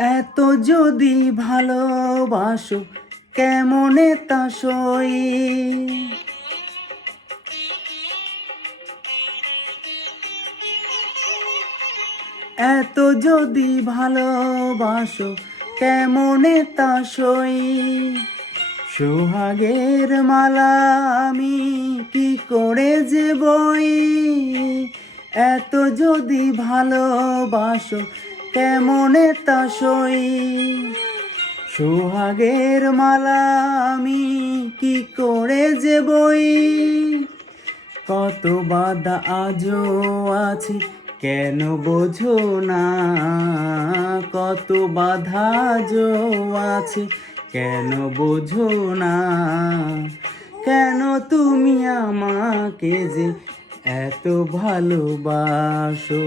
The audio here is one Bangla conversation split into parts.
এত যদি ভালোবাসো, কেমনে তা সই? এত যদি ভালোবাসো, কেমনে তা সই? সোহাগের মালা আমি কি করে যে বই? এত যদি ভালোবাসো কেমনে তা সই? সোহাগের মালা আমি কি করে যে বই? কত বাধা আজও আছে, কেন বোঝো না? কত বাধা আজও আছে, কেন বোঝো না? কেন তুমি আমাকে যে এত ভালোবাসো?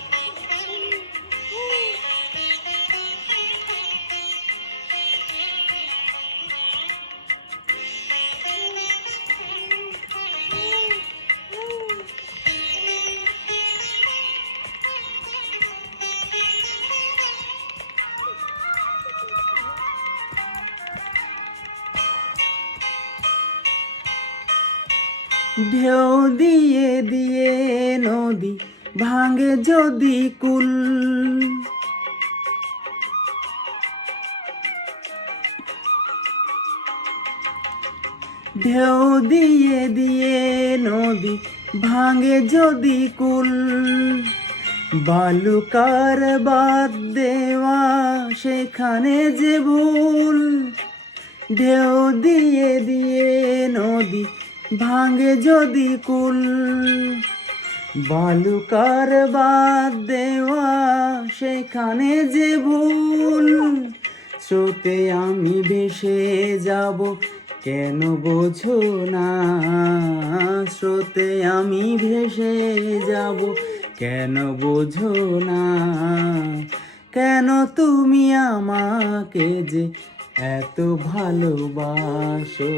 ঢেউ দিয়ে দিয়ে নদী ভাঙে যদি কুল। ঢেউ দিয়ে দিয়ে নদী ভাঙে যদি কুল। বালুকার বাদ দেওয়া সেখানে যে ভুল। ঢেউ দিয়ে দিয়ে নদী ভাঙে যদি কুল বালুকার বাদ দেওয়া, সেখানে যে ভুল। স্রোতে আমি ভেসে যাব, কেন বোঝো না? স্রোতে আমি ভেসে যাব, কেন বোঝো না? কেন তুমি আমাকে যে এত ভালোবাসো?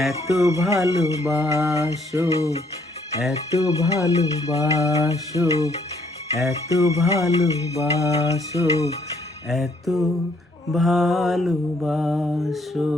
এত ভালোবাসো এত ভালোবাসো এত ভালোবাসো এত ভালোবাসো।